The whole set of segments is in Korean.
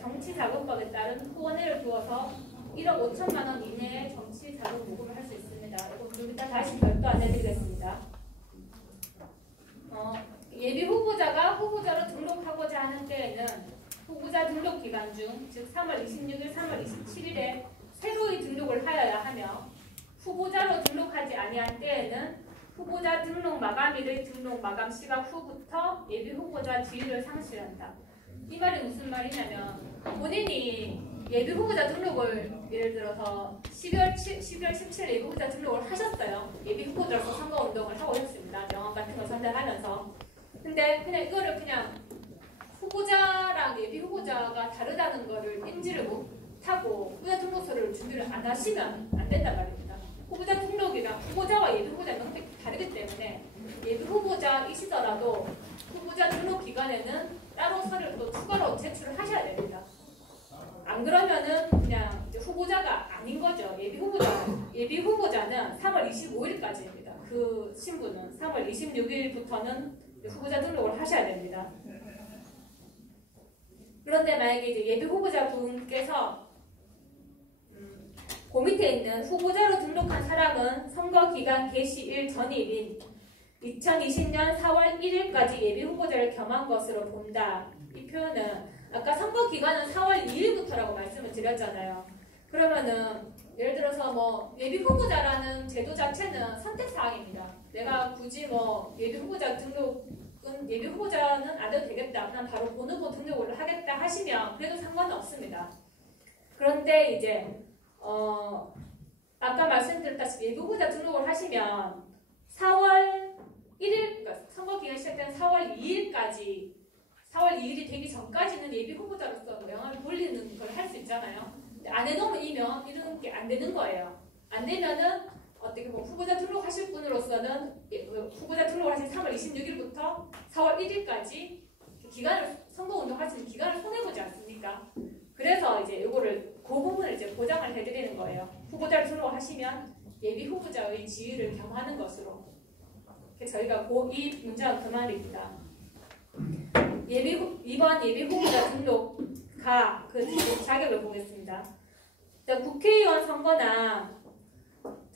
정치자금법에 따른 후원회를 두어서 1억 5천만 원 이내의 정치자금 모금을 할 수 있습니다. 이거 좀 이따 다시 별도 안내드리겠습니다. 예비 후보자가 후보자로 등록하고자 하는 때에는 후보자 등록 기간 중, 즉 3월 26일, 3월 27일에 새로이 등록을 하여야 하며 후보자로 등록하지 아니한 때에는 후보자 등록 마감일의 등록 마감 시각 후부터 예비 후보자 지위를 상실한다. 이 말이 무슨 말이냐면 본인이 예비 후보자 등록을 예를 들어서 12월 17일 예비 후보자 등록을 하셨어요. 예비 후보자로서 선거운동을 하고 있습니다. 명함 같은 거 전달하면서. 근데 그냥 이거를 그냥 후보자랑 예비 후보자가 다르다는 거를 인지를 못하고 후보자 등록서를 준비를 안 하시면 안 된단 말입니다. 후보자 등록이랑 후보자와 예비 후보자 명백히 다르기 때문에 예비 후보자이시더라도 후보자 등록 기간에는 따로 서류를 또 추가로 제출을 하셔야 됩니다. 안 그러면은 그냥 이제 후보자가 아닌 거죠. 예비 후보자는 3월 25일까지입니다. 그 신분은 3월 26일부터는 후보자 등록을 하셔야 됩니다. 그런데 만약에 이제 예비 후보자분께서 그 밑에 있는 후보자로 등록한 사람은 선거기간 개시일 전일인 2020년 4월 1일까지 예비 후보자를 겸한 것으로 본다. 이 표현은 아까 선거기간은 4월 2일부터라고 말씀을 드렸잖아요. 그러면은 예를 들어서 뭐 예비 후보자라는 제도 자체는 선택사항입니다. 내가 굳이 뭐 예비 후보자 등록은 예비 후보자는 안 해도 되겠다. 그냥 바로 본후보 등록을 하겠다 하시면 그래도 상관은 없습니다. 그런데 이제 아까 말씀드렸다시피 예비 후보자 등록을 하시면 4월 1일, 그러니까 선거기간 시작된 4월 2일까지 4월 2일이 되기 전까지는 예비 후보자로서 명함을 돌리는 걸 할 수 있잖아요. 근데 안 해놓으면 이런 게 안 되는 거예요. 안 되면은 어떻게 뭐 후보자 등록하실 분으로서는 후보자 등록을 하신 3월 26일부터 4월 1일까지 기간을 선거운동할 수 있는 기간을 손해보지 않습니까? 그래서 이제 이거를 그 부분을 이제 보장을 해드리는 거예요. 후보자를 등록하시면 예비 후보자의 지위를 겸하는 것으로. 저희가 이 문제가 그 말입니다. 이번 예비 후보자 등록가 그 등록 자격을 보겠습니다. 일단 국회의원 선거나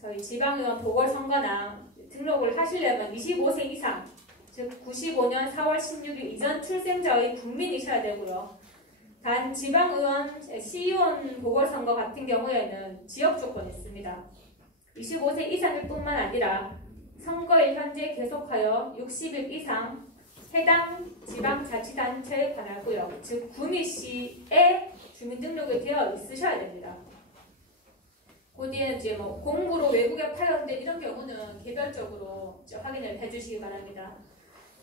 저희 지방의원 보궐선거나 등록을 하시려면 25세 이상, 즉 95년 4월 16일 이전 출생자의 국민이셔야 되고요. 단 지방의원, 시의원 보궐선거 같은 경우에는 지역 조건이 있습니다. 25세 이상일 뿐만 아니라 선거일 현재 계속하여 60일 이상 해당 지방자치단체에 관할구역, 즉 구미시에 주민등록이 되어 있으셔야 됩니다. 그 뒤에 이제 뭐 공부로 외국에 파견된 이런 경우는 개별적으로 이제 확인을 해주시기 바랍니다.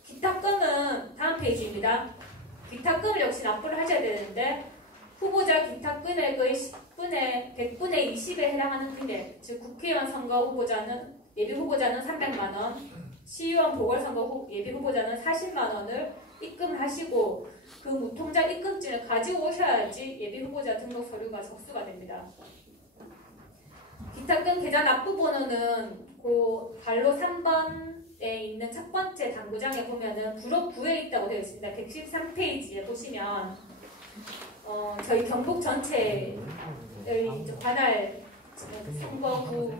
기탁금은 다음 페이지입니다. 기탁금을 역시 납부를 하셔야 되는데 후보자 기탁 금액의 100분의 20에 해당하는 금액, 즉 국회의원 선거 후보자는 예비 후보자는 300만 원, 시의원 보궐선거 예비 후보자는 40만 원을 입금하시고 그 무통장 입금증을 가지고 오셔야지 예비 후보자 등록 서류가 접수가 됩니다. 기탁금 계좌 납부 번호는 그 발로 3번에 있는 첫 번째 당구장에 보면은 부록 9에 있다고 되어 있습니다. 113페이지에 보시면 저희 경북 전체의 관할 선거구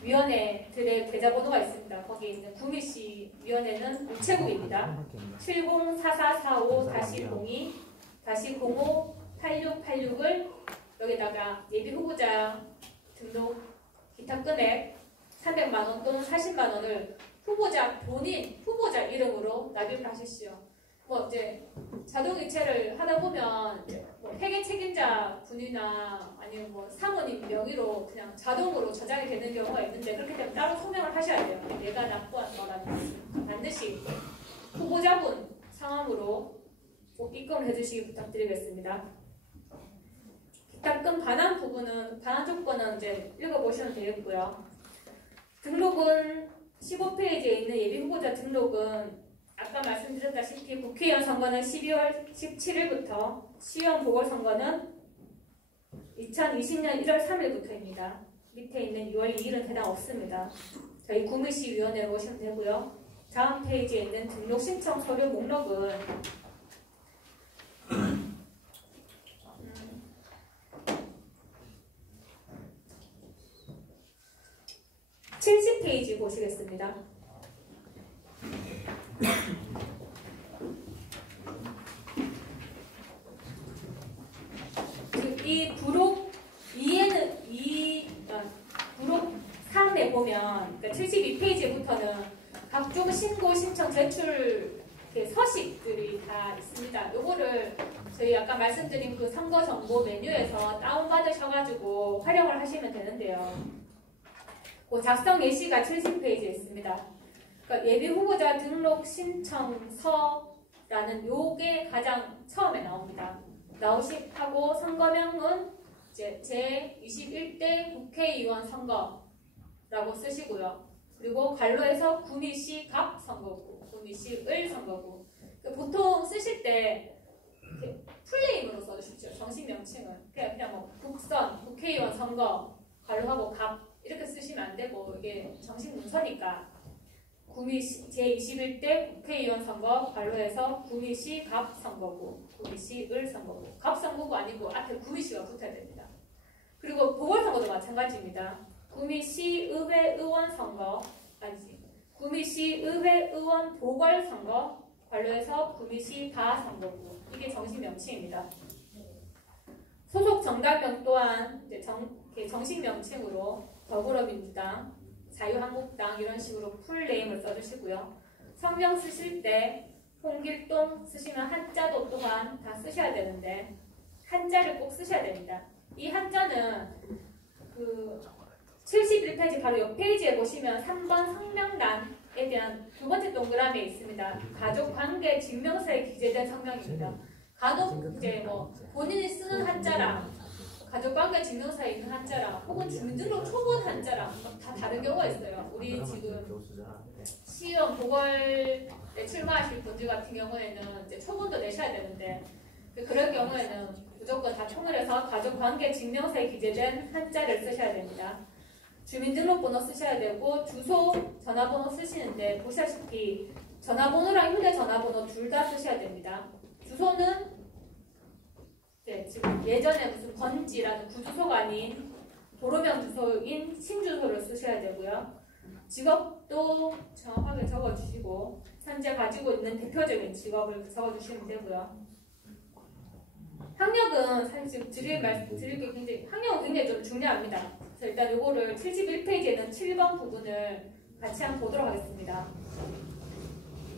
위원회들의 계좌번호가 있습니다. 거기에 있는 구미시 위원회는 우체국입니다. 7044-02-02-05-8686을 여기다가 예비 후보자 등록 기타 금액 300만원 또는 40만원을 후보자 이름으로 납입을 하십시오. 뭐 이제 자동이체를 하다 보면 뭐 회계 책임자 분이나 아니면 뭐 사모님 명의로 그냥 자동으로 저장이 되는 경우가 있는데 그렇게 되면 따로 소명을 하셔야 돼요. 내가 납부한 거라는 반드시 후보자분 성함으로 꼭 입금을 해주시기 부탁드리겠습니다. 기탁금 반환 부분은 반환 조건은 이제 읽어보시면 되겠고요. 등록은 15페이지에 있는 예비 후보자 등록은 아까 말씀드렸다시피 국회의원 선거는 12월 17일부터 시의원 보궐선거는 2020년 1월 3일부터입니다. 밑에 있는 2월 2일은 해당 없습니다. 저희 구미시위원회로 오시면 되고요. 다음 페이지에 있는 등록 신청 서류 목록은 70페이지 보시겠습니다. 이 부록 2에는 부록 3에 보면 그러니까 72페이지부터는 각종 신고 신청 제출 서식들이 다 있습니다. 요거를 저희 아까 말씀드린 그 선거 정보 메뉴에서 다운받으셔가지고 활용을 하시면 되는데요. 그 작성 예시가 70페이지에 있습니다. 그러니까 예비 후보자 등록 신청서라는 요게 가장 처음에 나옵니다. 나오시고 선거명은 이제 제21대 국회의원 선거라고 쓰시고요. 그리고 관로에서 구미시 갑 선거구, 구미시 을 선거구. 보통 쓰실 때 풀네임으로 써주십시오. 정식 명칭은 그냥 뭐 국선, 국회의원 선거, 관로하고 갑 이렇게 쓰시면 안 되고 이게 정식 문서니까 구미시 제21대 국회의원 선거 관로에서 구미시 갑 선거구, 구미시 을 선거구. 갑 선거구 아니고 앞에 구미시가 붙어야 됩니다. 그리고 보궐선거도 마찬가지입니다. 구미시 의회 의원 선거 아니지. 구미시 의회 의원 보궐선거 관로에서 구미시 가 선거구. 이게 정식 명칭입니다. 소속 정당명 또한 이제 정식 명칭으로 더불어민주당, 자유한국당 이런 식으로 풀네임을 써주시고요. 성명 쓰실 때 홍길동 쓰시면 한자도 또한 다 쓰셔야 되는데 한자를 꼭 쓰셔야 됩니다. 이 한자는 그 71페이지 바로 옆 페이지에 보시면 3번 성명란에 대한 두 번째 동그라미에 있습니다. 가족관계 증명서에 기재된 성명입니다. 간혹 이제 뭐 본인이 쓰는 한자랑 가족관계 증명서에 있는 한자랑 혹은 주민등록 초본 한자랑 다 다른 경우가 있어요. 우리 지금 시험 보궐에 출마하실 분들 같은 경우에는 이제 초본도 내셔야 되는데 그럴 경우에는 무조건 다 통일해서 가족관계 증명서에 기재된 한자를 쓰셔야 됩니다. 주민등록번호 쓰셔야 되고 주소, 전화번호 쓰시는데 보시다시피 전화번호랑 휴대전화번호 둘 다 쓰셔야 됩니다. 주소는 지금 예전에 무슨 번지라는 구주소가 아닌 도로명 주소인 신주소를 쓰셔야 되고요. 직업도 정확하게 적어주시고 현재 가지고 있는 대표적인 직업을 적어주시면 되고요. 학력은 사실 드릴 게 굉장히 학력은 굉장히 좀 중요합니다. 그래서 일단 요거를 71페이지에는 7번 부분을 같이 한번 보도록 하겠습니다.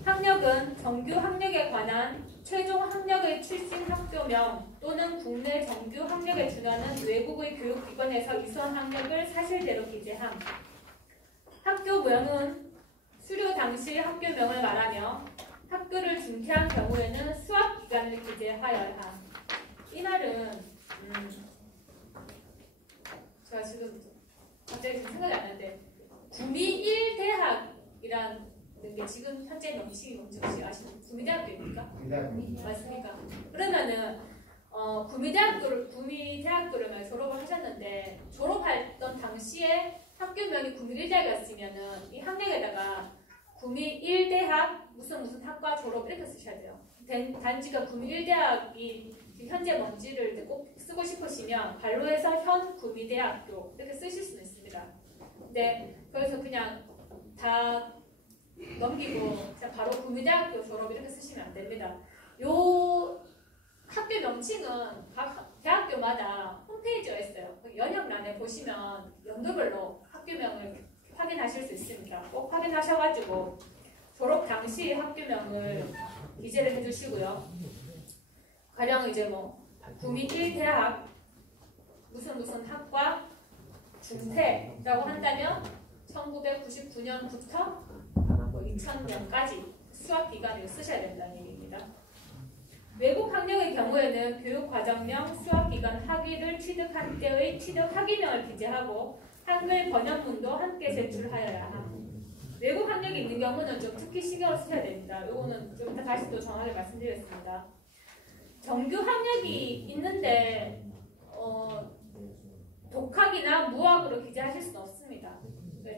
학력은 정규 학력에 관한 최종 학력의 출신 학교명 또는 국내 정규 학력에 준하는 외국의 교육기관에서 이수한 학력을 사실대로 기재함. 학교명은 수료 당시 학교명을 말하며 학교를 중퇴한 경우에는 수학기간을 기재하여야 함. 이 말은 제가 지금 갑자기 생각이 안 나는데 구미 1대학이란 게 지금 현재 명칭이 뭔지 혹시 아시나요? 구미대학교입니까? 맞습니까? 그러면은 구미대학교를 졸업을 하셨는데 졸업했던 당시에 학교명이 구미 1대학이었으면은 이 학력에다가 구미 1대학 무슨 학과 졸업 이렇게 쓰셔야 돼요. 단지가 구미 1대학이 현재 뭔지를 꼭 쓰고 싶으시면 관로에서 현 구미대학교 이렇게 쓰실 수는 있습니다. 근데 그래서 그냥 다 넘기고 바로 구미대학교 졸업 이렇게 쓰시면 안 됩니다. 요 학교 명칭은 각 대학교마다 홈페이지가 있어요. 연역란에 보시면 연도별로 학교명을 확인하실 수 있습니다. 꼭 확인하셔가지고 졸업 당시 학교명을 기재를 해주시고요. 가령 이제 뭐 구미 1대학 무슨 학과 중퇴라고 한다면 1999년부터 2000년까지 수학 기간을 쓰셔야 된다는 얘기입니다. 외국 학력의 경우에는 교육과정명, 수학기관 학위를 취득한 때의 취득 학위명을 기재하고 한글 번역문도 함께 제출하여야 함. 외국 학력이 있는 경우는 좀 특히 신경을 써야 됩니다. 이거는 좀 이따 다시 또 정확하게 말씀드리겠습니다. 정규 학력이 있는데 독학이나 무학으로 기재하실 수는 없습니다.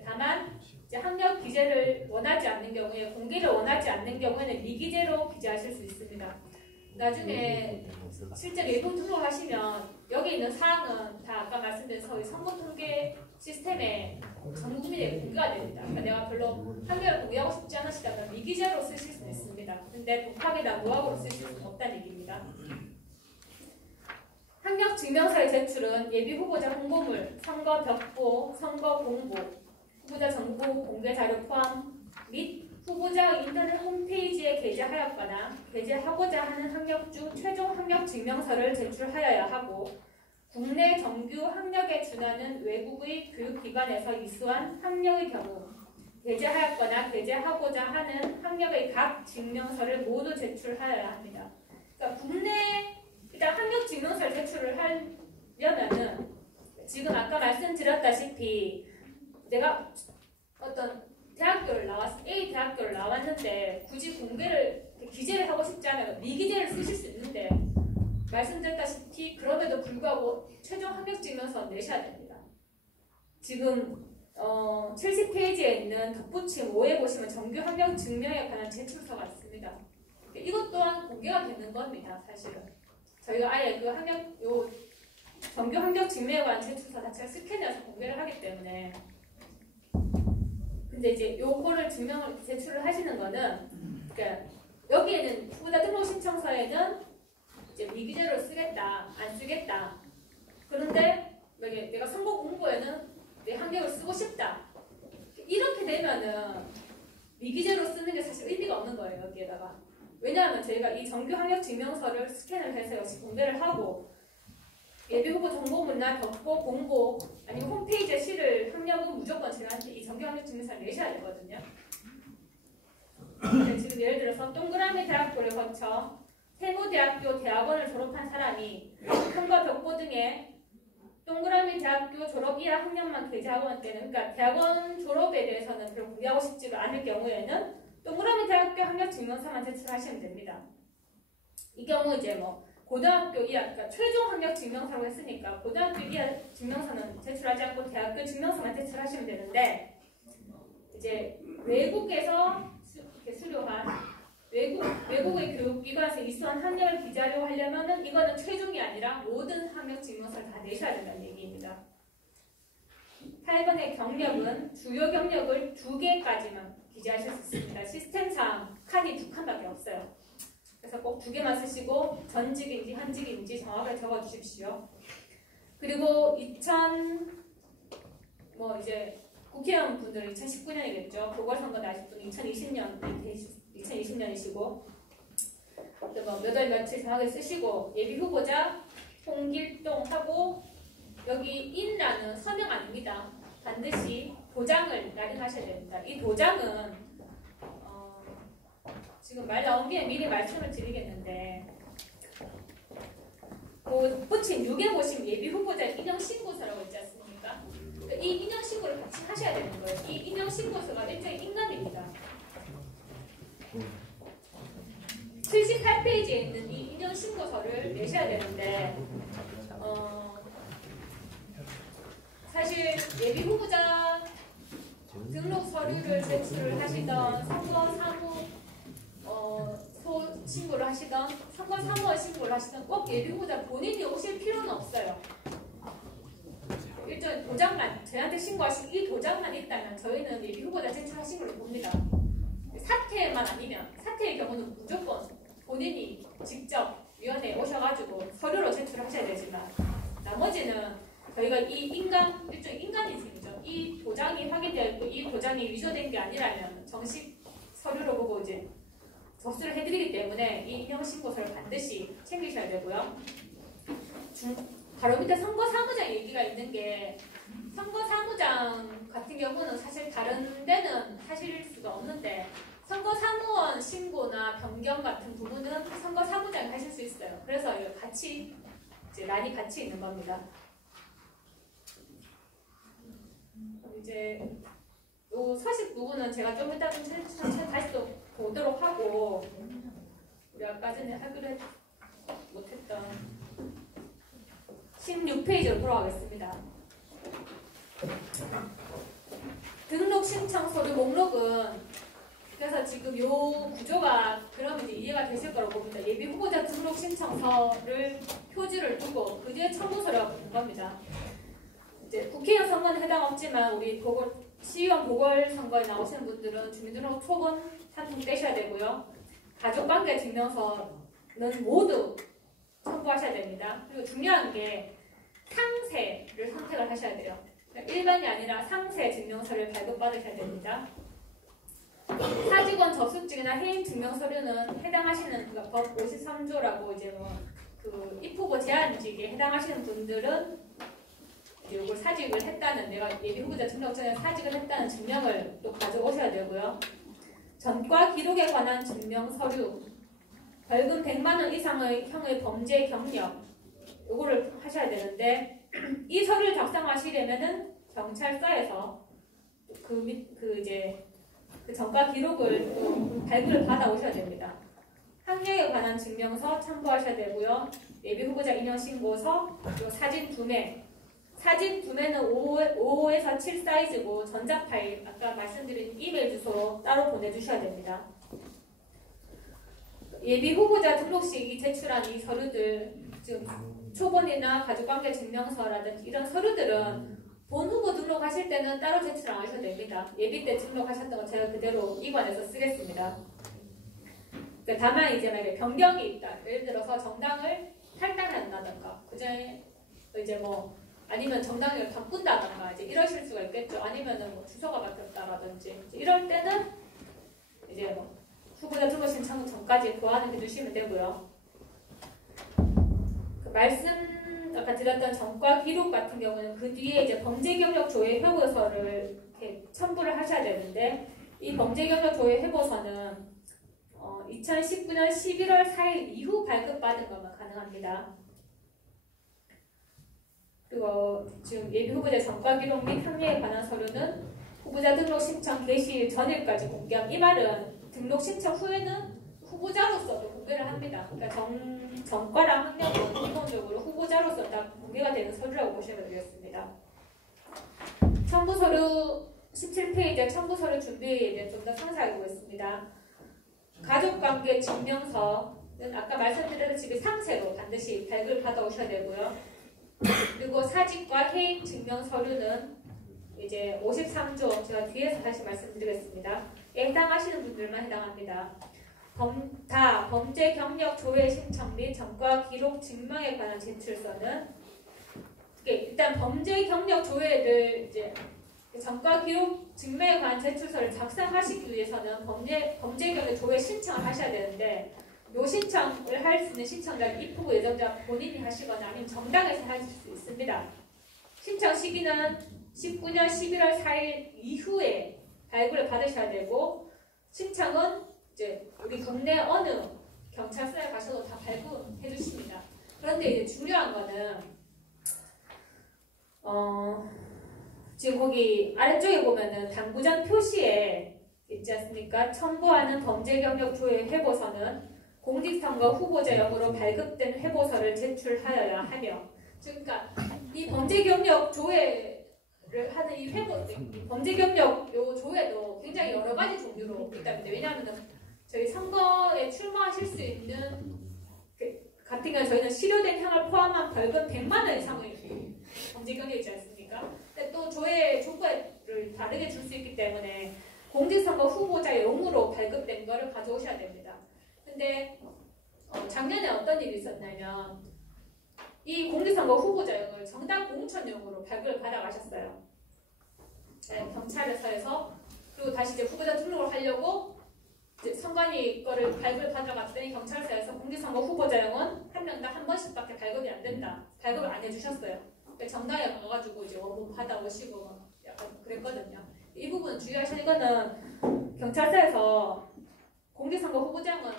다만 이제 학력 기재를 원하지 않는 경우에 공개를 원하지 않는 경우에는 미기재로 기재하실 수 있습니다. 나중에 실제 예비 등록하시면 여기 있는 사항은 다 아까 말씀드린 서울 선거통계 시스템에 전 국민에 공개가 됩니다. 그러니까 내가 별로 학력을 공개하고 싶지 않으시다면 미기재로 쓰실 수 있습니다. 근데 독학이나 무학으로 쓰실 수는 없다는 얘기입니다. 학력 증명서의 제출은 예비 후보자 홍보물, 선거 벽보, 선거 공보, 후보자 정보 공개 자료 포함 및 후보자 인터넷 홈페이지에 게재하였거나 게재하고자 하는 학력 중 최종 학력 증명서를 제출하여야 하고 국내 정규 학력에 준하는 외국의 교육기관에서 이수한 학력의 경우 게재하였거나 게재하고자 하는 학력의 각 증명서를 모두 제출하여야 합니다. 그러니까 국내 일단 학력 증명서를 제출을 하려면은 지금 아까 말씀드렸다시피 내가 어떤 대학교를 A 대학교를 나왔는데 굳이 공개를 기재를 하고 싶지 않아요. 미기재를 쓰실 수 있는데 말씀드렸다시피 그럼에도 불구하고 최종 학력증명서 내셔야 됩니다. 지금 70페이지에 있는 덧붙임 5에 보시면 정규 학력증명에 관한 제출서가 있습니다. 이것 또한 공개가 되는 겁니다. 사실은 저희가 아예 그 정규 학력증명에 관한 제출서 자체를 스캔해서 공개를 하기 때문에 근데 이제 요거를 증명을 제출을 하시는 거는 그러니까 여기에는 후보자 등록 신청서에는 이제 미기재로 쓰겠다, 안 쓰겠다. 그런데 내가 선거 공보에는 내 학력을 쓰고 싶다. 이렇게 되면은 미기재로 쓰는 게 사실 의미가 없는 거예요, 여기에다가. 왜냐하면 저희가 이 정규 학력 증명서를 스캔을 해서 역시 공개를 하고 예비 후보 정보문이나 벽보, 공보 아니면 홈페이지에 실을 학력은 무조건 저희한테 이 정규 학력 증명서를 내셔야 되거든요. 지금 예를 들어서 동그라미 대학교를 거쳐 세무대학교 대학원을 졸업한 사람이 선거 벽보 등의 동그라미 대학교 졸업 이하 학력만 게재하고 때는 그러니까 대학원 졸업에 대해서는 별로 공개하고 싶지가 않을 경우에는 동그라미 대학교 학력 증명서만 제출하시면 됩니다. 이 경우 이제 고등학교 이하, 그러니까 최종 학력 증명서라고 했으니까 고등학교 이하 증명서는 제출하지 않고 대학교 증명서만 제출하시면 되는데 이제 외국에서 수료한 외국의 교육기관에서 이수한 학력을 기재하려고 하려면은 이거는 최종이 아니라 모든 학력 증명서를 다 내셔야 된다는 얘기입니다. 8번의 경력은 주요 경력을 2개까지만 기재하실 수 있습니다. 시스템상 칸이 2칸밖에 없어요. 그래서 꼭 2개만 쓰시고 전직인지 현직인지 정확하게 적어주십시오. 그리고 이제 국회의원 분들은 2019년이겠죠. 보궐선거 나실 분은 2020년이시고 몇 월 며칠 정확하게 쓰시고 예비 후보자 홍길동하고 여기 인라는 서명 아닙니다. 반드시 도장을 날인하셔야 됩니다. 이 도장은 지금 말 나온 김에 미리 말씀을 드리겠는데 붙인 6에 보시면 예비 후보자 인형신고서라고 있지 않습니까? 그러니까 이 인형신고를 같이 하셔야 되는 거예요. 이 인형신고서가 일종의 인감입니다. 78페이지에 있는 이 인형신고서를 내셔야 되는데 사실 예비 후보자 등록 서류를 제출을 하시던 선거 사무 신고를 하시던 선거 사무원 신고를 하시던 꼭 예비 후보자 본인이 오실 필요는 없어요. 일단 도장만 저희한테 신고하신 이 도장만 있다면 저희는 예비 후보자 제출하신 걸로 봅니다. 사퇴만 아니면 사퇴의 경우는 무조건 본인이 직접 위원회에 오셔가지고 서류로 제출을 하셔야 되지만 나머지는 저희가 이 일종의 인간 인생이죠. 이 도장이 확인되어 있고 이 도장이 위조된 게 아니라면 정식 서류로 보고 이제 접수를 해드리기 때문에 이 인형신고서를 반드시 챙기셔야 되고요. 바로 밑에 선거사무장 얘기가 있는 게 선거사무장 같은 경우는 사실 다른 데는 하실 수가 없는데 선거사무원 신고나 변경 같은 부분은 선거사무장이 하실 수 있어요. 그래서 이거 같이 이제 란이 같이 있는 겁니다. 이제 요 서식 부분은 제가 좀 이따 좀 다시 또 보도록 하고 우리 아까 전에 하기로 못했던 16페이지로 돌아가겠습니다. 등록 신청 서류 목록은 그래서 지금 요 구조가 그러면 이제 이해가 되실 거라고 봅니다. 예비 후보자 등록 신청서를 표지를 두고 그 뒤에 첨부서류가 붙는 겁니다. 이제 국회의원 선거는 해당 없지만 우리 시의원 보궐선거에 나오시는 분들은 주민등록 초본 한 통 떼셔야 되고요. 가족관계 증명서는 모두 첨부하셔야 됩니다. 그리고 중요한 게 상세를 선택을 하셔야 돼요. 일반이 아니라 상세 증명서를 발급받으셔야 됩니다. 사직원 접수증이나 해임 증명서류는 해당하시는 법 53조라고 이제 그 입후보 제한직에 해당하시는 분들은 이걸 사직을 했다는 내가 예비 후보자 등록 전에 사직을 했다는 증명을 또 가져오셔야 되고요. 전과 기록에 관한 증명 서류, 벌금 100만 원 이상의 형의 범죄 경력 요거를 하셔야 되는데 이 서류를 작성하시려면은 경찰서에서 그 전과 기록을 또 발급을 받아오셔야 됩니다. 학력에 관한 증명서 첨부하셔야 되고요. 예비 후보자 인용 신고서, 그리고 사진 2매. 사진 2매는 5에서 7 사이즈고 전자 파일, 아까 말씀드린 이메일 주소로 따로 보내주셔야 됩니다. 예비 후보자 등록 시기 제출한 이 서류들, 지금 초본이나 가족관계 증명서라든지 이런 서류들은 본 후보 등록하실 때는 따로 제출 안 하셔도 됩니다. 예비 때 등록하셨던 거 제가 그대로 이관해서 쓰겠습니다. 다만 이제 만약에 변경이 있다. 예를 들어서 정당을 탈당한다던가, 그전에 이제 아니면 정당을 바꾼다던가 이제 이러실 수가 있겠죠. 아니면은 주소가 바뀌었다라든지 이럴 때는 이제 후보자 등록 신청 전까지 보완을 해주시면 되고요. 아까 드렸던 전과 기록 같은 경우는 그 뒤에 이제 범죄 경력 조회 회고서를 이렇게 첨부를 하셔야 되는데 이 범죄 경력 조회 회고서는 2019년 11월 4일 이후 발급받은 것만 가능합니다. 그리고 지금 예비 후보자 전과 기록 및 학력에 관한 서류는 후보자 등록 신청 개시일 전일까지 공개함. 이 말은 등록 신청 후에는 후보자로서도 공개를 합니다. 그러니까 전과랑 학력은 기본적으로 후보자로서 다 공개가 되는 서류라고 보시면 되겠습니다. 첨부서류 17페이지에 첨부서류 준비에 이제 좀 더 상세하게 보겠습니다. 가족관계 증명서는 아까 말씀드렸듯이 상세로 반드시 발급을 받아오셔야 되고요. 그리고 사직과 해임 증명서류는 이제 53조 제가 뒤에서 다시 말씀드리겠습니다. 해당하시는 분들만 해당합니다. 범죄 경력 조회 신청 및 전과 기록 증명에 관한 제출서는 일단 범죄 경력 조회를 이제 전과 기록 증명에 관한 제출서를 작성하시기 위해서는 범죄 경력 조회 신청을 하셔야 되는데 요 신청을 할 수 있는 신청자는 입후보 예정자 본인이 하시거나 아니면 정당에서 하실 수 있습니다. 신청 시기는 19년 11월 4일 이후에 발급을 받으셔야 되고 신청은 이제 우리 국내 어느 경찰서에 가셔도 다 발급해 주십니다. 그런데 이제 중요한 거는 지금 거기 아래쪽에 보면은 당구장 표시에 있지 않습니까? 첨부하는 범죄 경력 조회 회보서는 공직선거 후보자용으로 발급된 회보서를 제출하여야 하며, 그러니까 이 범죄 경력 조회를 하는 이 범죄 경력 요 조회도 굉장히 여러 가지 종류로 있답니다. 왜냐하면 저희 선거에 출마하실 수 있는 같은 경우 저희는 실효된 형을 포함한 벌금 100만 원 이상의 범죄 경력이 있지 않습니까? 근데 또 조회 조건을 다르게 줄 수 있기 때문에 공직선거 후보자용으로 발급된 거를 가져오셔야 됩니다. 근데 작년에 어떤 일이 있었냐면 이 공직선거 후보자용을 정당 공천용으로 발급을 받아가셨어요. 네, 경찰서에서. 그리고 다시 이제 후보자 등록을 하려고 이제 선관위 거를 발급을 받아갔더니 경찰서에서 공직선거 후보자용은 한 명당 한 번씩밖에 발급이 안 된다. 발급을 안 해주셨어요. 정당에 가가지고 이제 원본 받아오시고 약간 그랬거든요. 이 부분 주의하시는 거는 경찰서에서 공직선거 후보자용은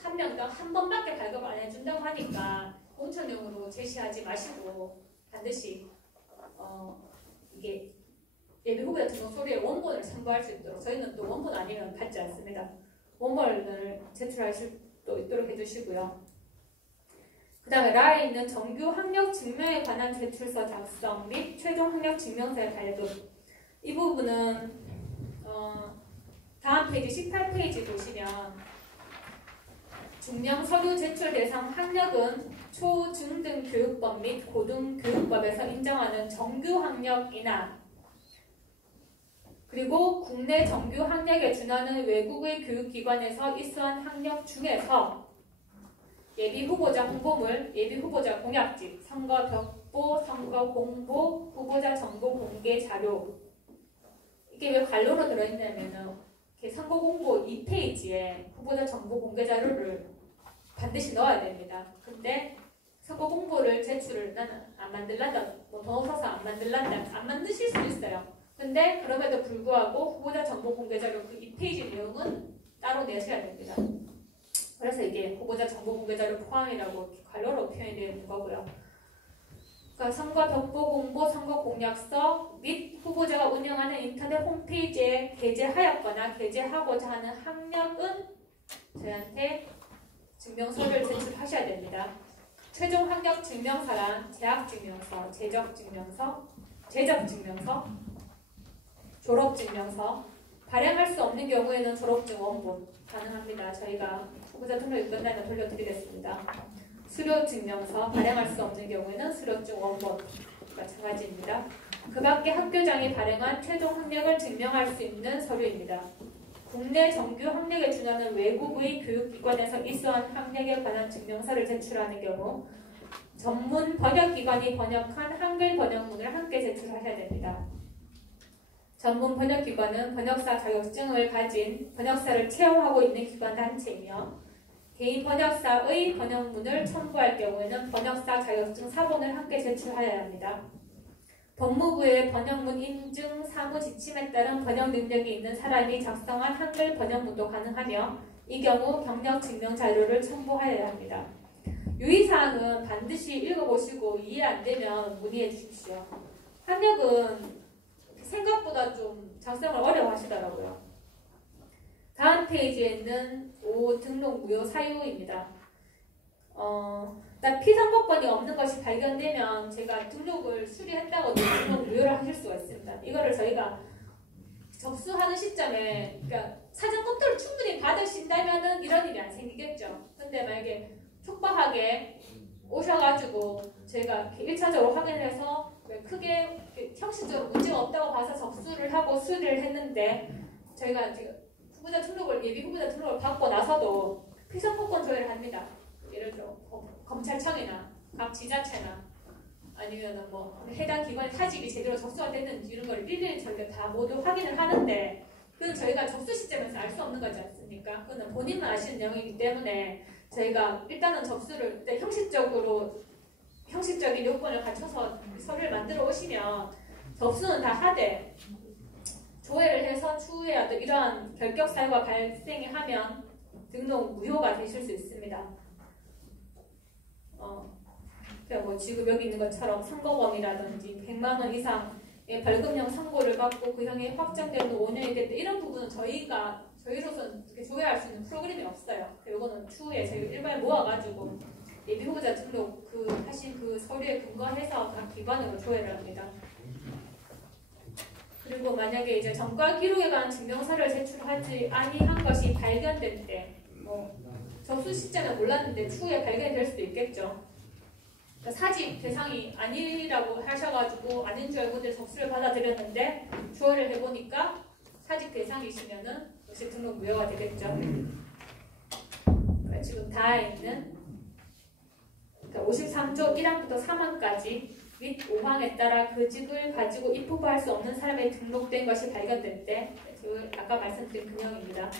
한 명당 한 번밖에 발급 안 해준다고 하니까 공천용으로 제시하지 마시고 반드시 이게 예비 후보자 등록 서류에 원본을 첨부할 수 있도록 저희는 또 원본 아니면 받지 않습니다. 원본을 제출하실 수 있도록 해주시고요. 그 다음에 라에 있는 정규 학력 증명에 관한 제출서 작성 및 최종 학력 증명서의 발급 이 부분은 다음 페이지 18페이지 보시면 중량 서류 제출 대상 학력은 초, 중 등 교육법 및 고등 교육법에서 인정하는 정규 학력이나 그리고 국내 정규 학력에 준하는 외국의 교육기관에서 이수한 학력 중에서 예비 후보자 홍보물, 예비 후보자 공약집, 선거 벽보, 선거 공보, 후보자 정보 공개 자료. 이게 왜 관료로 들어있냐면은 선거 공보 2페이지에 후보자 정보 공개 자료를 반드시 넣어야 됩니다. 근데 선거 공보를 제출을 나는 안 만들란다, 뭐 돈 없어서 안 만들란다, 안 만드실 수 있어요. 근데 그럼에도 불구하고 후보자 정보 공개 자료 그 2페이지 내용은 따로 내셔야 됩니다. 그래서 이게 후보자 정보 공개 자료 포함이라고 관료로 표현이 되어 있는 거고요. 그러니까 선거 벽보 공보, 선거 공약서 및 후보자가 운영하는 인터넷 홈페이지에 게재하였거나 게재하고자 하는 학력은 저희한테 증명서를 제출하셔야 됩니다. 최종 학력 증명서란 재학증명서, 재적증명서, 졸업증명서, 발행할 수 없는 경우에는 졸업증 원본 가능합니다. 저희가 후보자 등록이 끝나면 돌려드리겠습니다. 수료증명서, 발행할 수 없는 경우에는 수료증 원본 마찬가지입니다. 그 밖에 학교장이 발행한 최종 학력을 증명할 수 있는 서류입니다. 국내 정규 학력에 준하는 외국의 교육기관에서 이수한 학력에 관한 증명서를 제출하는 경우 전문 번역기관이 번역한 한글 번역문을 함께 제출하셔야 됩니다. 전문 번역기관은 번역사 자격증을 가진 번역사를 채용하고 있는 기관 단체이며 개인 번역사의 번역문을 첨부할 경우에는 번역사 자격증 사본을 함께 제출하여야 합니다. 법무부의 번역문 인증 사무 지침에 따른 번역 능력이 있는 사람이 작성한 한글 번역문도 가능하며 이 경우 경력 증명 자료를 첨부하여야 합니다. 유의사항은 반드시 읽어보시고 이해 안 되면 문의해 주십시오. 한력은 생각보다 좀 작성을 어려워하시더라고요. 다음 페이지에 있는 5 등록 무효 사유입니다. 일단 피선거권이 없는 것이 발견되면 제가 등록을 수리했다고 등록 무효를 하실 수가 있습니다. 이거를 저희가 접수하는 시점에 그러니까 사전 검토를 충분히 받으신다면은 이런 일이 안 생기겠죠. 근데 만약에 촉박하게 오셔가지고 저희가 1차적으로 확인해서 크게 형식적으로 문제가 없다고 봐서 접수를 하고 수리를 했는데 저희가 지금 후보자 등록을 예비 후보자 등록을 받고 나서도 피선거권 조회를 합니다. 예를 들어 검찰청이나 각 지자체나 아니면은 뭐 해당 기관의 사직이 제대로 접수가 됐는지 이런 걸 일일이 저희가 다 모두 확인을 하는데 그건 저희가 접수 시점에서 알 수 없는 거지 않습니까? 그건 본인만 아시는 내용이기 때문에 저희가 일단은 접수를 형식적인 요건을 갖춰서 서류를 만들어 오시면 접수는 다 하되 조회를 해서 추후에 어떤 이러한 결격 사유가 발생이 하면 등록 무효가 되실 수 있습니다. 그러니까 뭐 지금 여기 있는 것처럼 선거범이라든지 100만 원 이상의 벌금형 선고를 받고 그 형이 확정되는 5년이 됐다 이런 부분은 저희로서는 조회할 수 있는 프로그램이 없어요. 이거는 추후에 저희 일괄 모아가지고 예비 후보자 등록 하신 그 서류에 근거해서 각 기관으로 조회를 합니다. 그리고 만약에 이제 전과 기록에 관한 증명서를 제출하지 아니한 것이 발견될 때, 접수 시점에 몰랐는데 추후에 발견이 될 수도 있겠죠. 그러니까 사직 대상이 아니라고 하셔가지고 아닌 줄 알고 접수를 받아들였는데 조회를 해보니까 사직 대상이시면은 역시 등록 무효가 되겠죠. 그러니까 지금 다 있는 그러니까 53조 1항부터 3항까지 및 5항에 따라 그 직을 가지고 입후보할 수 없는 사람이 등록된 것이 발견될 때 아까 말씀드린 그 내용입니다.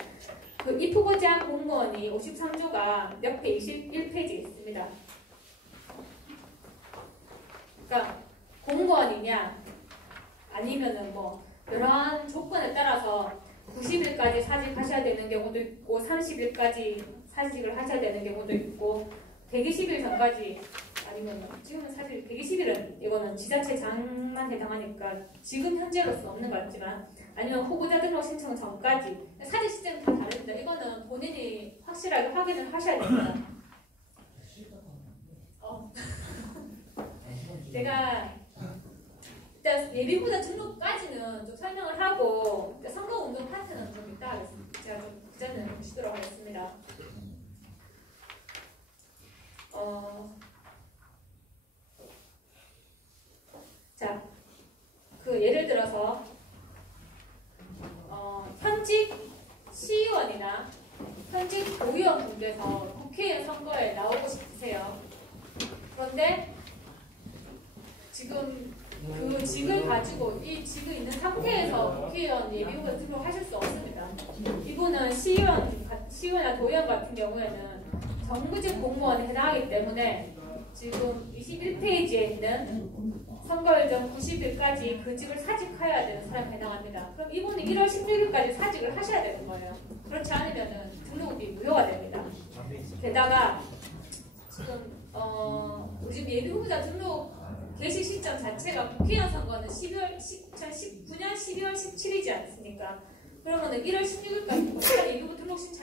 그 입후보제한 공무원이 53조가 옆에 21페이지에 있습니다. 그러니까 공무원이냐 아니면은 뭐 여러한 조건에 따라서 90일까지 사직하셔야 되는 경우도 있고 30일까지 사직을 하셔야 되는 경우도 있고 120일 전까지 아니면 지금은 사실 120일은 이거는 지자체장만 해당하니까 지금 현재로서 없는 것 같지만 아니면 후보자 등록 신청 전까지 사직 시점은 다 다릅니다. 이거는 본인이 확실하게 확인을 하셔야 됩니다. 제가 일단 예비후보자 등록까지는 좀 설명을 하고 일단 선거운동 파트는 좀 이따 하겠습니다. 제가 좀 그 전에 보시도록 하겠습니다. 자, 그 예를 들어서 현직 시의원이나 현직 도의원분께서 국회의원 선거에 나오고 싶으세요. 그런데 지금 그 직을 가지고 이 직이 있는 상태에서 국회의원 예비후보 등록하실 수 없습니다. 이분은 시의원이나 도의원 같은 경우에는 정부직 공무원에 해당하기 때문에 지금 21페이지에 있는 선거일정 90일까지 그 직을 사직해야 되는 사람에 해당합니다. 그럼 이분이 1월 16일까지 사직을 하셔야 되는 거예요. 그렇지 않으면 등록이 무효가 됩니다. 게다가 지금 우리 지금 예비후보자 등록 개시 시점 자체가 국회의원 선거는 2019년 12월 17일이지 않습니까? 그러면은 1월 16일까지 예비후보 등록 신청